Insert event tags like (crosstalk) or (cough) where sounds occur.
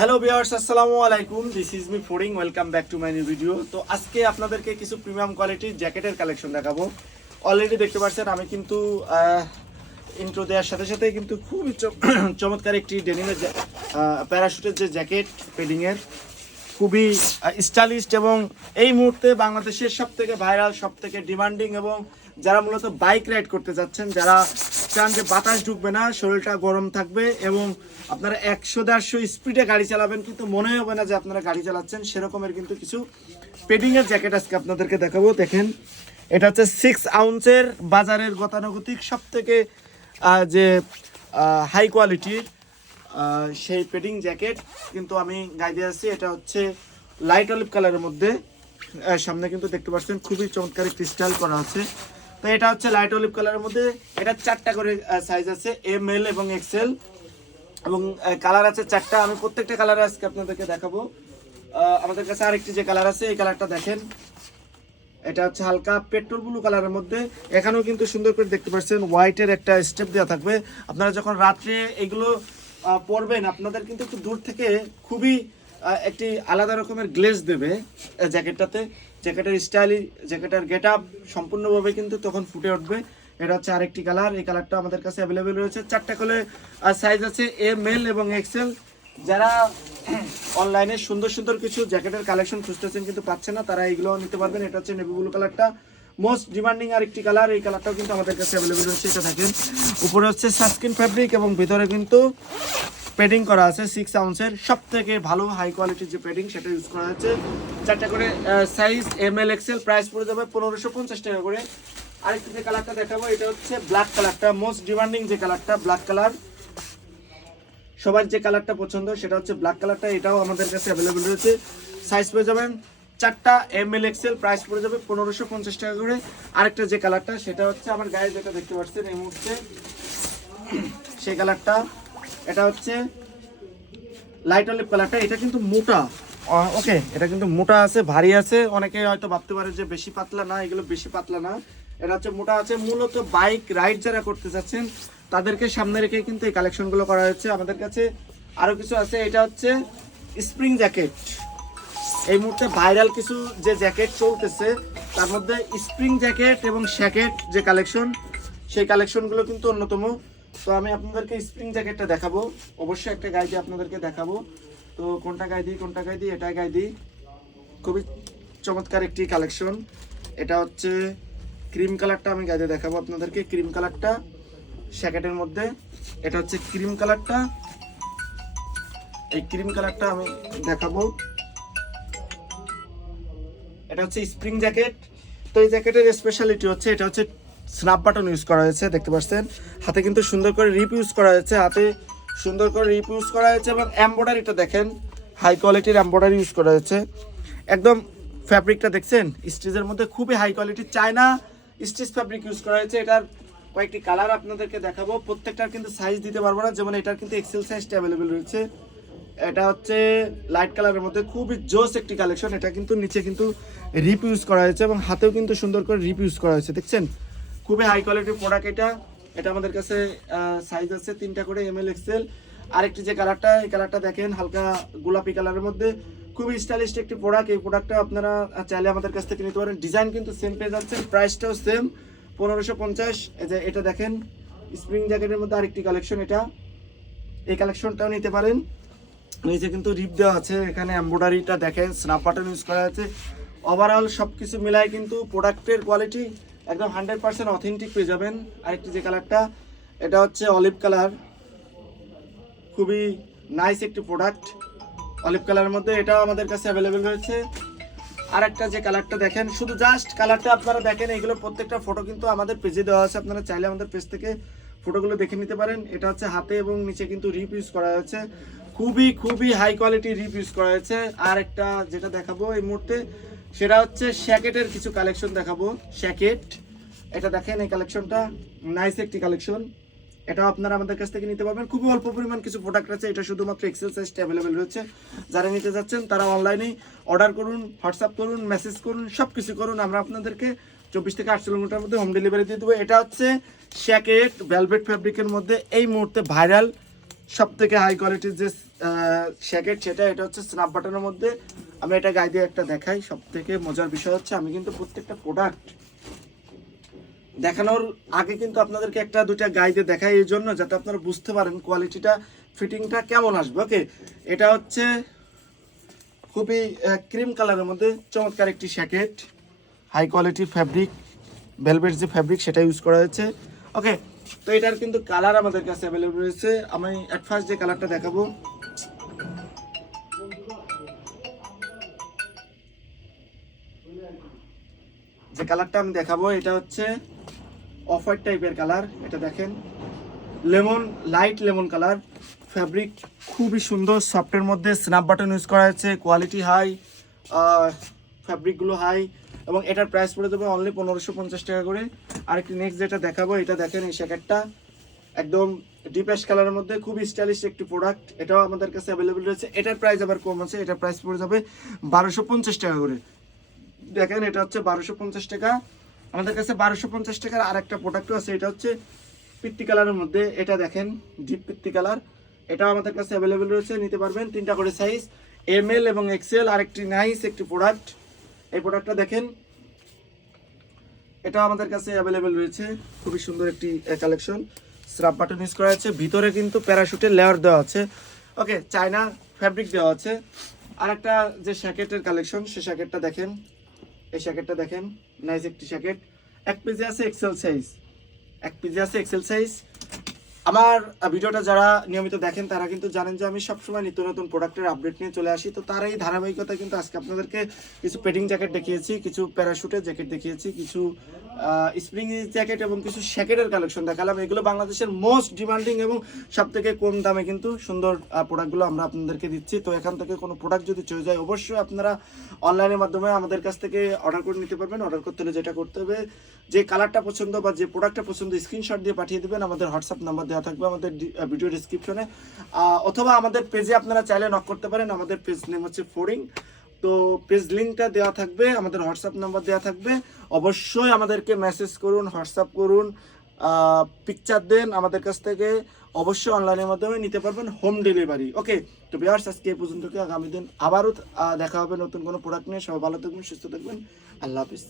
Hello viewers আসসালামু আলাইকুম this is me ফোরিং welcome back to my new video তো আজকে আপনাদেরকে কিছু প্রিমিয়াম কোয়ালিটির জ্যাকেটের কালেকশন দেখাবো। অলরেডি দেখতে পাচ্ছেন, আমি কিন্তু ইন্ট্রো দেওয়ার সাথে সাথে কিন্তু খুবই চম- (clears throat) চমৎকার একটি ডেনিমের প্যারাশুটের যে জ্যাকেট পেডিংয়ের খুবই স্টাইলিস্ট এবং এই মুহূর্তে বাংলাদেশের সব থেকে ভাইরাল সব থেকে ডিমান্ডিং এবং যারা মূলত বাইক রাইড করতে যাচ্ছেন, যারা চান যে বাতাস ঢুকবে না, শরীরটা গরম থাকবে এবং আপনারা একশো দেড়শো স্পিডে গাড়ি চালাবেন, কিন্তু মনে হবে না যে আপনারা গাড়ি চালাচ্ছেন। সেরকমের কিন্তু কিছু পেডিংয়ের জ্যাকেট আজকে আপনাদেরকে দেখাবো। দেখেন, এটা হচ্ছে সিক্স আউন্সের বাজারের গতানুগতিক সব থেকে যে হাই কোয়ালিটির সেই পেডিং জ্যাকেট। কিন্তু আমি গাই দিয়ে আসছি এটা হচ্ছে লাইট অলিভ কালারের মধ্যে। সামনে কিন্তু দেখতে পাচ্ছেন, খুবই চমৎকার ক্রিস্টাল করা আছে। তো এটা হচ্ছে লাইট অলিভ কালারের মধ্যে। এটা চারটা করে সাইজ আছে এম এল এবং এক্সেল এবং কালার আছে চারটা। আমি প্রত্যেকটা কালার আজকে আপনাদেরকে দেখাবো। আমাদের কাছে আরেকটি যে কালার আছে, এই কালারটা দেখেন। এটা হচ্ছে হালকা পেট্রোল ব্লু কালারের মধ্যে। এখানেও কিন্তু সুন্দর করে দেখতে পাচ্ছেন হোয়াইটের একটা স্টেপ দেওয়া থাকবে। আপনারা যখন রাত্রে এগুলো পরবেন, আপনাদের কিন্তু একটু দূর থেকে খুবই একটি আলাদা রকমের গ্লেজ দেবে জ্যাকেটটাতে জ্যাকেটের স্টাইলি জ্যাকেটের গেট আপ সম্পূর্ণভাবে কিন্তু তখন ফুটে উঠবে। এটা হচ্ছে আরেকটি কালার, এই কালারটা আমাদের কাছে অ্যাভেলেবেল রয়েছে। চারটা করে সাইজ আছে এম এল এবং এক্সেল যারা অনলাইনে সুন্দর সুন্দর কিছু জ্যাকেটের কালেকশন খুঁজতেছেন কিন্তু পাচ্ছেন না, তারা এইগুলো নিতে পারবেন। এটা হচ্ছে নেভি ব্লু কালারটা মোস্ট ডিমান্ডিং আরেকটি কালার এই কালারটাও কিন্তু আমাদের কাছে অ্যাভেলেবেল রয়েছে, এটা দেখেন। উপরে হচ্ছে সাস্কিন ফ্যাব্রিক এবং ভিতরে কিন্তু পেডিং করা আছে সিক্স আউন্সের সব থেকে ভালো হাই কোয়ালিটির যে পেডিং সেটা ইউজ করা হচ্ছে। চারটা করে size M L XL price পড়ে যাবে পনেরোশো পঞ্চাশ টাকা করে। আরেকটি যে কালারটা দেখাবো, এটা হচ্ছে ব্ল্যাক কালারটা মোস্ট ডিমান্ডিং যে কালারটা ব্ল্যাক কালার সবার যে কালারটা পছন্দ, সেটা হচ্ছে ব্ল্যাক কালারটা এটাও আমাদের কাছে অ্যাভেলেবেল রয়েছে। সাইজ পেয়ে যাবেন চারটা এম এল এক্সেল প্রাইস পড়ে যাবে পনেরোশো পঞ্চাশ টাকা করে। আরেকটা যে কালারটা সেটা হচ্ছে আমার গায়ে যেটা দেখতে পাচ্ছেন এই মুহূর্তে। সেই কালারটা এটা হচ্ছে লাইট অলিভ কালারটা এটা কিন্তু মোটা। ওকে এটা কিন্তু মোটা আছে, ভারী আছে, অনেকে হয়তো ভাবতে পারে যে বেশি পাতলা না, এগুলো বেশি পাতলা না। এটা হচ্ছে মোটা আছে, মূলত বাইক রাইড যারা করতে যাচ্ছেন তাদেরকে সামনে রেখে কিন্তু এই কালেকশনগুলো করা হয়েছে। আমাদের কাছে আরও কিছু আছে, এটা হচ্ছে স্প্রিং জ্যাকেট এই মুহূর্তে ভাইরাল কিছু যে জ্যাকেট চলতেছে, তার মধ্যে স্প্রিং জ্যাকেট এবং শ্যাকেট যে কালেকশন সেই কালেকশনগুলো কিন্তু অন্যতম। তো আমি আপনাদেরকে স্প্রিং জ্যাকেটটা দেখাবো। অবশ্যই একটা গায়ে দিয়ে আপনাদেরকে দেখাবো। তো, কোনটা গায়ে দিই, কোনটা গায়ে দিই, এটা গায়ে দিই। খুবই চমৎকার একটি কালেকশন এটা হচ্ছে ক্রিম কালারটা আমি গায়ে দিয়ে দেখাবো আপনাদেরকে ক্রিম কালারটা শ্যাকেটের মধ্যে। এটা হচ্ছে ক্রিম কালারটা এই ক্রিম কালারটা আমি দেখাবো। এটা হচ্ছে স্প্রিং জ্যাকেট তো, এই জ্যাকেটের স্পেশালিটি হচ্ছে, এটা হচ্ছে স্ন্যাপ বাটন ইউজ করা হয়েছে, দেখতে পাচ্ছেন। হাতে কিন্তু সুন্দর করে রিপ ইউজ করা হয়েছে, হাতে সুন্দর করে রিপ ইউজ করা হয়েছে এবং এমব্রয়ডারিটা দেখেন হাই কোয়ালিটির এমব্রয়ডারি ইউজ করা হয়েছে। একদম ফ্যাব্রিকটা দেখছেন স্টিচের মধ্যে খুবই হাই কোয়ালিটির চায়না স্টিচ ফ্যাব্রিক ইউজ করা হয়েছে। এটার কয়েকটি কালার আপনাদেরকে দেখাবো, প্রত্যেকটার কিন্তু সাইজ দিতে পারব না, যেমন এটার কিন্তু এক্সেল সাইজটা অ্যাভেলেবেল রয়েছে। এটা হচ্ছে লাইট কালারের মধ্যে খুবই জোস একটি কালেকশন এটা কিন্তু নিচে কিন্তু রিপ ইউজ করা হয়েছে এবং হাতেও কিন্তু সুন্দর করে রিপ ইউজ করা হয়েছে, দেখছেন? খুবই হাই কোয়ালিটির প্রোডাক্ট এটা। এটা আমাদের কাছে সাইজ আছে তিনটা করে এম এল এক্সেল আরেকটি যে কালারটা এই কালারটা দেখেন, হালকা গোলাপি কালারের মধ্যে। খুবই স্টাইলিশ একটি প্রোডাক্ট এই প্রোডাক্টটা আপনারা চাইলে আমাদের কাছ থেকে নিতে পারেন। ডিজাইন কিন্তু সেম পেয়ে যাচ্ছেন প্রাইসটাও সেম পনেরোশো পঞ্চাশ, এই যে এটা দেখেন স্প্রিং জ্যাকেটের মধ্যে আরেকটি কালেকশন এটা। এই কালেকশনটাও নিতে পারেন। নিচে কিন্তু রিপ দেওয়া আছে, এখানে এমব্রয়ডারিটা দেখেন স্ন্যাপ ইউজ করা আছে। ওভারঅল সব কিছু মিলায় কিন্তু প্রোডাক্টের কোয়ালিটি একদম হান্ড্রেড পার্সেন্ট অথেন্টিক পেয়ে যাবেন। আরেকটি যে কালারটা, এটা হচ্ছে অলিভ কালার। খুবই নাইস একটি প্রোডাক্ট। অলিভ কালারের মধ্যে এটাও আমাদের কাছে অ্যাভেলেবেল রয়েছে। আর একটা যে কালারটা দেখেন, শুধু জাস্ট কালারটা আপনারা দেখেন, এগুলো প্রত্যেকটা ফটো কিন্তু আমাদের পেজে দেওয়া আছে। আপনারা চাইলে আমাদের পেজ থেকে ফটোগুলো দেখে নিতে পারেন। এটা হচ্ছে হাতে এবং নিচে কিন্তু রিপ ইউজ করা হয়েছে। খুবই খুবই হাই কোয়ালিটি রিপ ইউজ করা হয়েছে। আর একটা যেটা দেখাবো এই মুহূর্তে, সেটা হচ্ছে শ্যাকেটের কিছু কালেকশন দেখাবো। শ্যাকেট। এটা দেখেন এই কালেকশনটা নাইস একটি কালেকশন এটাও আপনারা আমাদের কাছ থেকে নিতে পারবেন। খুবই অল্প পরিমাণ কিছু প্রোডাক্ট আছে। এটা শুধুমাত্র এক্সেল সাইজটা অ্যাভেলেবেল রয়েছে। যারা নিতে যাচ্ছেন, তারা অনলাইনে অর্ডার করুন হোয়াটসঅ্যাপ করুন মেসেজ করুন সব কিছু করুন। আমরা আপনাদেরকে চব্বিশ থেকে আটচল্লিশ কিলোমিটার মধ্যে হোম ডেলিভারি দিয়ে দেবো। এটা হচ্ছে শ্যাকেট ভেলভেট ফ্যাব্রিকের মধ্যে এই মুহূর্তে ভাইরাল সব থেকে হাই কোয়ালিটির যে শ্যাকেট সেটা, এটা হচ্ছে স্ন্যাপ বাটনের মধ্যে। আমি এটা গায়ে দিয়ে একটা দেখাই। সব থেকে মজার বিষয় হচ্ছে, আমি কিন্তু প্রত্যেকটা প্রোডাক্ট দেখানোর আগে কিন্তু আপনাদেরকে একটা, দুইটা গাইডে দেখাই এই জন্য, যাতে আপনারা বুঝতে পারেন কোয়ালিটিটা ফিটিংটা কেমন আসবে। ওকে এটা হচ্ছে খুবই ক্রিম কালারের মধ্যে চমৎকার একটি jacket high quality fabric velvet যে ফ্যাব্রিক সেটা ইউজ করা হয়েছে। ওকে তো এটার কিন্তু কালার আমাদের কাছে অ্যাভেলেবল রয়েছে। আমি অ্যাট ফার্স্ট যে কালারটা দেখাবো, যে কালারটা আমি দেখাবো, এটা হচ্ছে অফ হোয়াইট টাইপের কালার এটা দেখেন। Lemon light lemon colour fabric খুবই সুন্দর সফটের মধ্যে স্ন্যাপ বাটন ইউজ করা হয়েছে কোয়ালিটি হাই ফ্যাব্রিকগুলো হাই এবং এটার প্রাইস পড়ে দেবে অনলি পনেরোশো পঞ্চাশ টাকা করে। আর একটি নেক্সট যেটা দেখাবো, এটা দেখেন এই শ্যাকেটটা একদম ডিপ অ্যাশ কালারের মধ্যে খুব স্টাইলিশ একটি প্রোডাক্ট এটাও আমাদের কাছে অ্যাভেলেবেল রয়েছে। এটার প্রাইস আবার কম আছে, এটার প্রাইস পড়ে যাবে বারোশো পঞ্চাশ টাকা করে। দেখেন, এটা হচ্ছে বারোশো পঞ্চাশ টাকা। আমাদের কাছে বারোশো পঞ্চাশ টাকার আর একটা প্রোডাক্টও আছে, এটা হচ্ছে পিত্তি কালারের মধ্যে। এটা দেখেন ডিপ পিত্তি কালার। এটাও আমাদের কাছে অ্যাভেলেবেল রয়েছে, নিতে পারবেন। তিনটা করে সাইজ এম এল এবং এক্সেল আর একটি নাইস একটি প্রোডাক্ট এই প্রোডাক্টটা দেখেন, এটাও আমাদের কাছে অ্যাভেলেবেল রয়েছে। খুবই সুন্দর একটি কালেকশন স্রাব বাটন ইউজ করা আছে। ভিতরে কিন্তু প্যারাশুটের লেয়ার দেওয়া আছে। ওকে চায়না ফ্যাব্রিক দেওয়া আছে। আর একটা যে শ্যাকেটের কালেকশন সে শ্যাকেটটা দেখেন। এই শ্যাকেটটা দেখেন নাইস একটি শ্যাকেট এক পেজে আছে এক্সেল সাইজ এক পেজে আছে এক্সেল সাইজ আমার ভিডিওটা যারা নিয়মিত দেখেন, তারা কিন্তু জানেন যে আমি সবসময় নিত্য নতুন প্রোডাক্টের আপডেট নিয়ে চলে আসি। তো তার এই ধারাবাহিকতা কিন্তু আজকে আপনাদেরকে কিছু পেডিং জ্যাকেট দেখিয়েছি, কিছু প্যারাশুটের জ্যাকেট দেখিয়েছি, কিছু স্প্রিং জ্যাকেট এবং কিছু শ্যাকেটের কালেকশন দেখালাম। এগুলো বাংলাদেশের মোস্ট ডিমান্ডিং এবং সব থেকে কম দামে কিন্তু সুন্দর প্রোডাক্টগুলো আমরা আপনাদেরকে দিচ্ছি। তো এখান থেকে কোনো প্রোডাক্ট যদি চলে যায়, অবশ্যই আপনারা অনলাইনের মাধ্যমে আমাদের কাছ থেকে অর্ডার করে নিতে পারবেন। অর্ডার করতে হলে যেটা করতে হবে, যে কালারটা পছন্দ বা যে প্রোডাক্টটা পছন্দ স্ক্রিনশট দিয়ে পাঠিয়ে দেবেন। আমাদের হোয়াটসঅ্যাপ নাম্বার দেওয়া থাকবে আমাদের ভিডিও ডিসক্রিপশনে অথবা আমাদের পেজে আপনারা চাইলে নক করতে পারেন। আমাদের পেজ নেম হচ্ছে ফোরিং তো পেজ লিঙ্কটা দেওয়া থাকবে, আমাদের হোয়াটসঅ্যাপ নাম্বার দেওয়া থাকবে। অবশ্যই আমাদেরকে মেসেজ করুন হোয়াটসঅ্যাপ করুন পিকচার দেন আমাদের কাছ থেকে। অবশ্যই অনলাইনের মাধ্যমে নিতে পারবেন হোম ডেলিভারি ওকে তো বিয়ার্স আজকে এই পর্যন্তকে। আগামী দিন আবারও দেখা হবে নতুন কোনো প্রোডাক্ট নিয়ে। সবাই ভালো থাকবেন, সুস্থ থাকবেন। আল্লাহ হাফিজ।